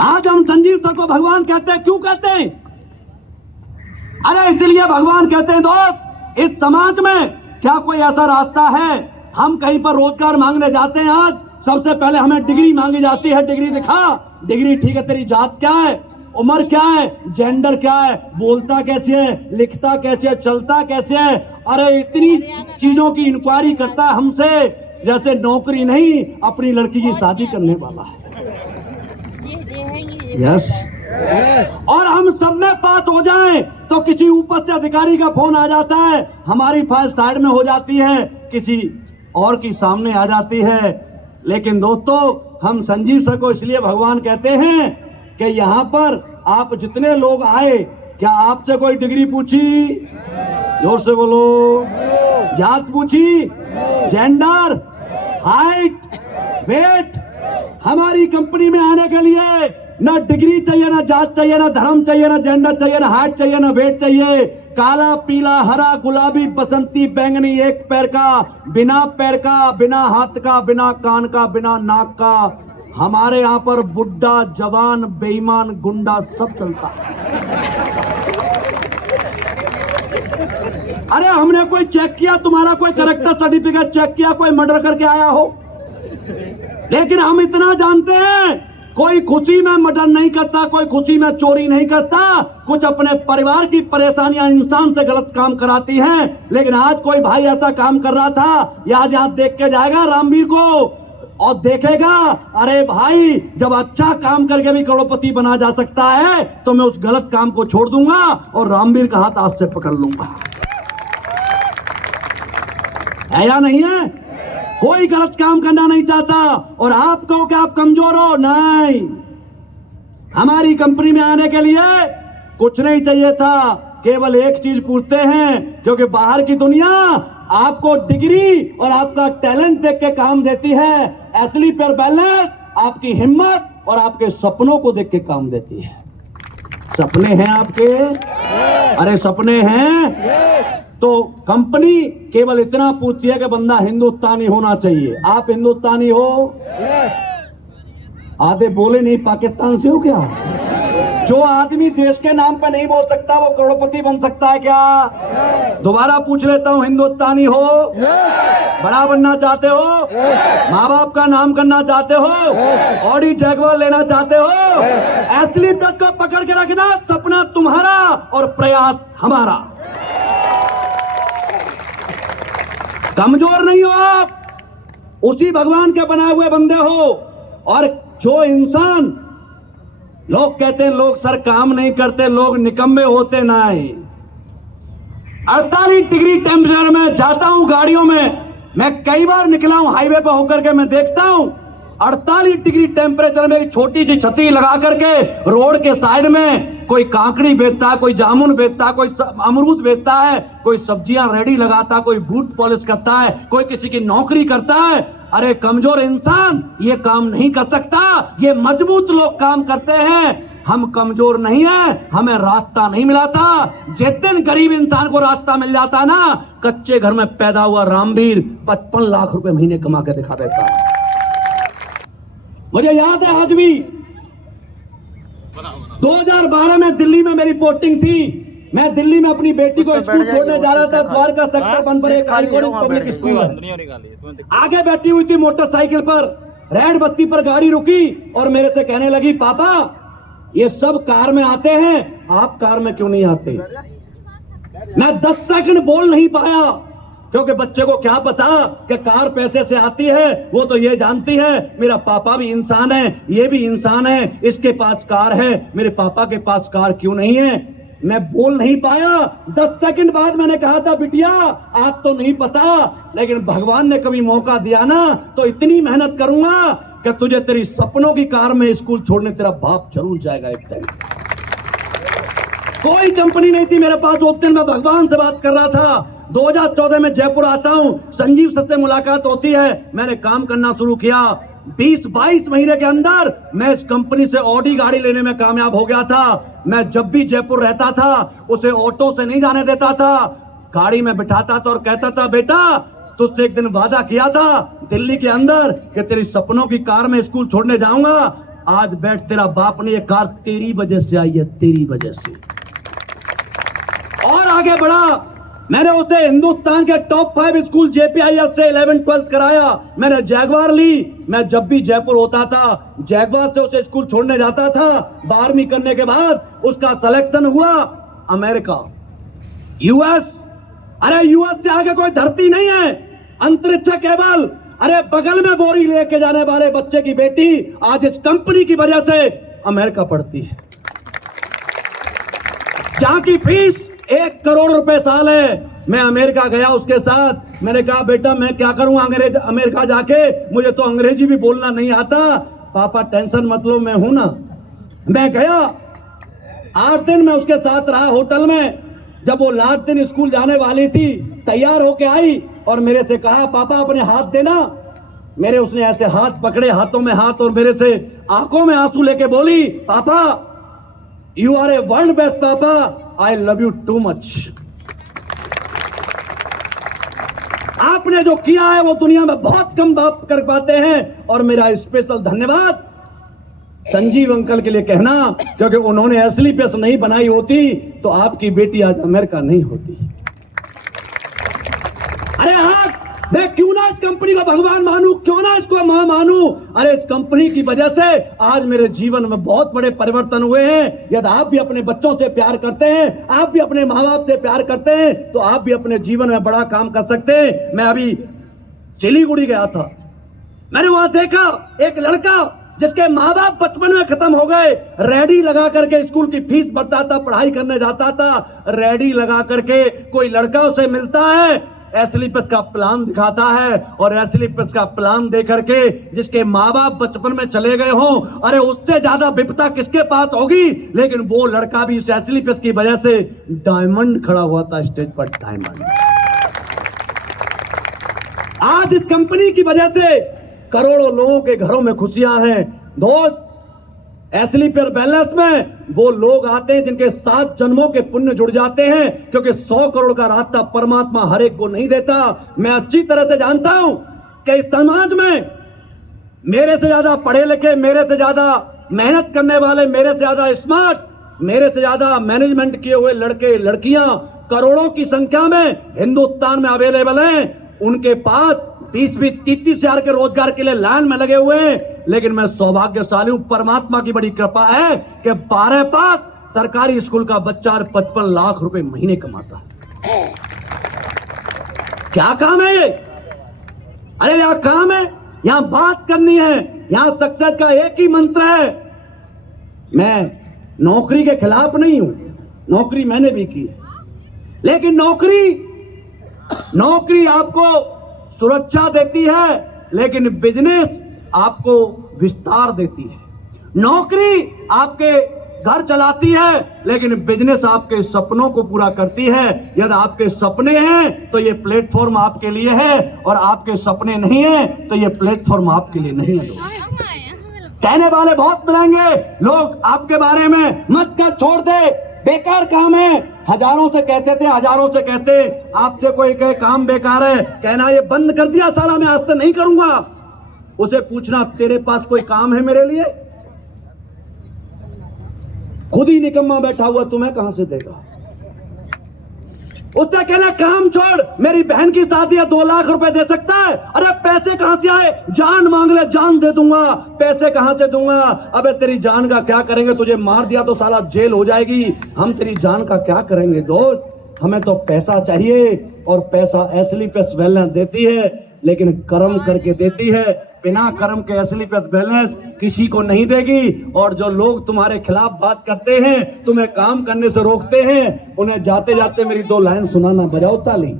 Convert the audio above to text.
आज हम संजीव सर को भगवान कहते हैं, क्यों कहते हैं? अरे इसलिए भगवान कहते हैं दोस्त, इस समाज में क्या कोई ऐसा रास्ता है? हम कहीं पर रोजगार मांगने जाते हैं, आज सबसे पहले हमें डिग्री मांगी जाती है। डिग्री दिखा, डिग्री ठीक है, तेरी जात क्या है, उम्र क्या है, जेंडर क्या है, बोलता कैसे है, लिखता कैसे है, चलता कैसे है। अरे इतनी चीजों की इंक्वायरी करता है हमसे जैसे नौकरी नहीं, अपनी लड़की की शादी करने वाला है। यस और हम सब में पास हो जाएं तो किसी ऊपर से अधिकारी का फोन आ जाता है, हमारी फाइल साइड में हो जाती है, किसी और की सामने आ जाती है। लेकिन दोस्तों, हम संजीव सर को इसलिए भगवान कहते हैं कि यहाँ पर आप जितने लोग आए, क्या आपसे कोई डिग्री पूछी? जोर से बोलो। जात पूछी? Gender, height, weight? हमारी कंपनी में आने के लिए ना डिग्री चाहिए, ना जात चाहिए, ना धर्म चाहिए, ना जेंडर चाहिए, ना हाइट चाहिए, ना वेट चाहिए। काला, पीला, हरा, गुलाबी, बसंती, बैंगनी, एक पैर का, बिना पैर का, बिना हाथ का, बिना कान का, बिना नाक का। हमारे यहाँ पर बुड्ढा, जवान, बेईमान, गुंडा सब चलता है। अरे हमने कोई चेक किया, तुम्हारा कोई कैरेक्टर सर्टिफिकेट चेक किया, कोई मर्डर करके आया हो? लेकिन हम इतना जानते हैं, कोई खुशी में मर्डर नहीं करता, कोई खुशी में चोरी नहीं करता। कुछ अपने परिवार की परेशानियां इंसान से गलत काम कराती हैं। लेकिन आज कोई भाई ऐसा काम कर रहा था, या आज देख के जाएगा रामवीर को और देखेगा, अरे भाई जब अच्छा काम करके भी करोड़पति बना जा सकता है तो मैं उस गलत काम को छोड़ दूंगा और रामवीर का हाथ आज से पकड़ लूंगा। है या नहीं है? कोई गलत काम करना नहीं चाहता। और आप कहो कि आप कमजोर हो, नहीं। हमारी कंपनी में आने के लिए कुछ नहीं चाहिए था, केवल एक चीज पूछते हैं, क्योंकि बाहर की दुनिया आपको डिग्री और आपका टैलेंट देख के काम देती है। असली पर बैलेंस आपकी हिम्मत और आपके सपनों को देख के काम देती है। सपने हैं आपके? अरे सपने हैं तो कंपनी केवल इतना पूछती है कि बंदा हिंदुस्तानी होना चाहिए। आप हिंदुस्तानी हो? आधे बोले नहीं, पाकिस्तान से हो क्या? जो आदमी देश के नाम पे नहीं बोल सकता वो करोड़पति बन सकता है क्या? दोबारा पूछ लेता हूँ, हिंदुस्तानी हो? बड़ा बनना चाहते हो? माँ बाप का नाम करना चाहते हो? ऑडी जैगवार लेना चाहते हो? असली तक को पकड़ के रखना, सपना तुम्हारा और प्रयास हमारा। कमजोर नहीं हो आप, उसी भगवान के बनाए हुए बंदे हो। और जो इंसान, लोग कहते हैं लोग सर काम नहीं करते, लोग निकम्मे होते नहीं। 48 डिग्री टेम्परेचर में जाता हूं गाड़ियों में, मैं कई बार निकला हूं हाईवे पर होकर के, मैं देखता हूं 48 डिग्री टेम्परेचर में छोटी सी छतरी लगा करके रोड के साइड में कोई काकड़ी बेचता है, कोई जामुन बेचता है, कोई अमरूद बेचता है, कोई सब्जियां रेडी लगाता है, कोई बूट पॉलिश करता है, कोई किसी की नौकरी करता है। अरे कमजोर इंसान ये काम नहीं कर सकता, ये मजबूत लोग काम करते हैं। हम कमजोर नहीं है, हमें रास्ता नहीं मिला था। जिस दिन गरीब इंसान को रास्ता मिल जाता ना, कच्चे घर में पैदा हुआ रामवीर 55 लाख रुपए महीने कमा के दिखा देता। मुझे याद है आज भी, 2012 में दिल्ली में मेरी पोस्टिंग थी। मैं दिल्ली में अपनी बेटी को स्कूल छोड़ने जा रहा था, द्वारका सेक्टर 1 पर एक आइकॉनिक पब्लिक स्कूल है। आगे बैठी हुई थी मोटरसाइकिल पर, रेड बत्ती पर गाड़ी रुकी और मेरे से कहने लगी, पापा ये सब कार में आते हैं, आप कार में क्यों नहीं आते? मैं 10 सेकंड बोल नहीं पाया, क्योंकि बच्चे को क्या पता कि कार पैसे से आती है। वो तो ये जानती है मेरा पापा भी इंसान है, ये भी इंसान है, इसके पास कार है, मेरे पापा के पास कार क्यों नहीं है? मैं बोल नहीं पाया। 10 सेकंड बाद मैंने कहा था, बिटिया आप तो नहीं पता, लेकिन भगवान ने कभी मौका दिया ना तो इतनी मेहनत करूंगा कि तुझे तेरी सपनों की कार में स्कूल छोड़ने तेरा बाप जरूर जाएगा एक दिन। कोई कंपनी नहीं थी मेरे पास। उस दिन मैं भगवान से बात कर रहा था। 2014 में जयपुर आता हूं, संजीव सर से मुलाकात होती है, मैंने काम करना शुरू किया। 20-22 महीने के अंदर मैं इस कंपनी से ऑडी गाड़ी लेने में कामयाब हो गया था। मैं जब भी जयपुर रहता था उसे ऑटो से नहीं जाने देता था, गाड़ी में बिठाता था और कहता था, बेटा तुझसे एक दिन वादा किया था दिल्ली के अंदर कि तेरी सपनों की कार में स्कूल छोड़ने जाऊंगा। आज बैठ, तेरा बाप ने ये कार तेरी वजह से आई है, तेरी वजह से। और आगे बढ़ा, मैंने उसे हिंदुस्तान के टॉप 5 स्कूल JPIS से 11th-12th कराया। मैंने जैगवार ली। मैं जब भी जयपुर होता था, जैगवार से उसे स्कूल छोड़ने जाता था। 12वीं करने के बाद उसका सिलेक्शन हुआ अमेरिका, US। अरे US से आगे कोई धरती नहीं है, अंतरिक्ष केवल। अरे बगल में बोरी लेके जाने वाले बच्चे की बेटी आज इस कंपनी की वजह से अमेरिका पढ़ती है, जहां की फीस 1 करोड़ रुपए साल है। मैं अमेरिका गया उसके साथ। मैंने कहा बेटा मैं क्या करूं अमेरिका जाके, मुझे तो अंग्रेजी भी बोलना नहीं आता। पापा टेंशन मत लो, मैं हूं ना। मैं गया, 8 दिन मैं उसके साथ रहा होटल में। जब वो लास्ट दिन स्कूल जाने वाली थी, तैयार होके आई और मेरे से कहा पापा अपने हाथ देना। मेरे उसने ऐसे हाथ पकड़े, हाथों में हाथ, और मेरे से आंखों में आंसू लेके बोली papa you are a world best papa, I love you too much. आपने जो किया है वो दुनिया में बहुत कम बात कर पाते हैं। और मेरा स्पेशल धन्यवाद संजीव अंकल के लिए कहना, क्योंकि उन्होंने असली पेश नहीं बनाई होती तो आपकी बेटी आज अमेरिका नहीं होती। अरे हाँ, मैं क्यों ना इस कंपनी को भगवान मानूं, क्यों ना इसको मां मानूं। अरे इस कंपनी की वजह से आज मेरे जीवन में बहुत बड़े परिवर्तन हुए हैं। यदि आप भी अपने बच्चों से प्यार करते हैं, आप भी अपने माँ बाप से प्यार करते हैं, तो आप भी अपने जीवन में बड़ा काम कर सकते हैं। मैं अभी सिलीगुड़ी गया था। मैंने वहां देखा एक लड़का जिसके माँ बाप बचपन में खत्म हो गए, रेडी लगा करके स्कूल की फीस भरता था, पढ़ाई करने जाता था। रेडी लगा करके कोई लड़का उसे मिलता है, एसलीपस का प्लान दिखाता है, और एसलीपस का प्लान दे करके जिसके माँ बाप बचपन में चले गए हों, अरे उससे ज्यादा विपदा किसके पास होगी। लेकिन वो लड़का भी इस एसलीपस की वजह से डायमंड खड़ा हुआ था स्टेज पर, डायमंड। आज इस कंपनी की वजह से करोड़ों लोगों के घरों में खुशियां हैं। दोस्त, एसलीपर बैलेंस में वो लोग आते हैं जिनके 7 जन्मों के पुण्य जुड़ जाते हैं, क्योंकि 100 करोड़ का रास्ता परमात्मा हर एक को नहीं देता। मैं अच्छी तरह से जानता हूं कि इस समाज में मेरे से ज्यादा पढ़े लिखे, मेरे से ज्यादा मेहनत करने वाले, मेरे से ज्यादा स्मार्ट, मेरे से ज्यादा मैनेजमेंट किए हुए लड़के लड़कियां करोड़ों की संख्या में हिंदुस्तान में अवेलेबल हैं। उनके पास 20-30 हजार के रोजगार के लिए लाइन में लगे हुए हैं। लेकिन मैं सौभाग्यशाली हूं, परमात्मा की बड़ी कृपा है कि 12 पास सरकारी स्कूल का बच्चा 55 लाख रुपए महीने कमाता है। क्या काम है ये? अरे यहां काम है, यहां बात करनी है, यहां सक्सेस का एक ही मंत्र है। मैं नौकरी के खिलाफ नहीं हूं, नौकरी मैंने भी की है, लेकिन नौकरी आपको सुरक्षा देती है, लेकिन बिजनेस आपको विस्तार देती है। नौकरी आपके घर चलाती है, लेकिन बिजनेस आपके सपनों को पूरा करती है। यदि आपके सपने हैं तो ये प्लेटफॉर्म आपके लिए है, और आपके सपने नहीं है तो ये प्लेटफॉर्म आपके लिए नहीं है। कहने वाले बहुत मिलेंगे लोग आपके बारे में, मत कर, छोड़ दे, बेकार काम है। हजारों से कहते थे, हजारों से कहते, आपसे कोई कहे काम बेकार है, कहना ये बंद कर दिया साला, मैं आज से नहीं करूंगा। उसे पूछना तेरे पास कोई काम है मेरे लिए? खुद ही निकम्मा बैठा हुआ, तुम्हें कहां से देगा? उसने कहना काम छोड़, मेरी बहन की शादी है, 2 लाख रुपए दे सकता है? अरे पैसे कहां से आए? जान मांग ले, जान दे दूंगा। पैसे कहां से दूंगा? अबे तेरी जान का क्या करेंगे? तुझे मार दिया तो साला जेल हो जाएगी, हम तेरी जान का क्या करेंगे? दोस्त, हमें तो पैसा चाहिए, और पैसा एसलीपस बैलेंस देती है, लेकिन कर्म करके देती है। बिना कर्म के एसलीपस बैलेंस किसी को नहीं देगी। और जो लोग तुम्हारे खिलाफ बात करते हैं, तुम्हें काम करने से रोकते हैं, उन्हें जाते जाते मेरी 2 लाइन सुनाना, बजाओ ताली।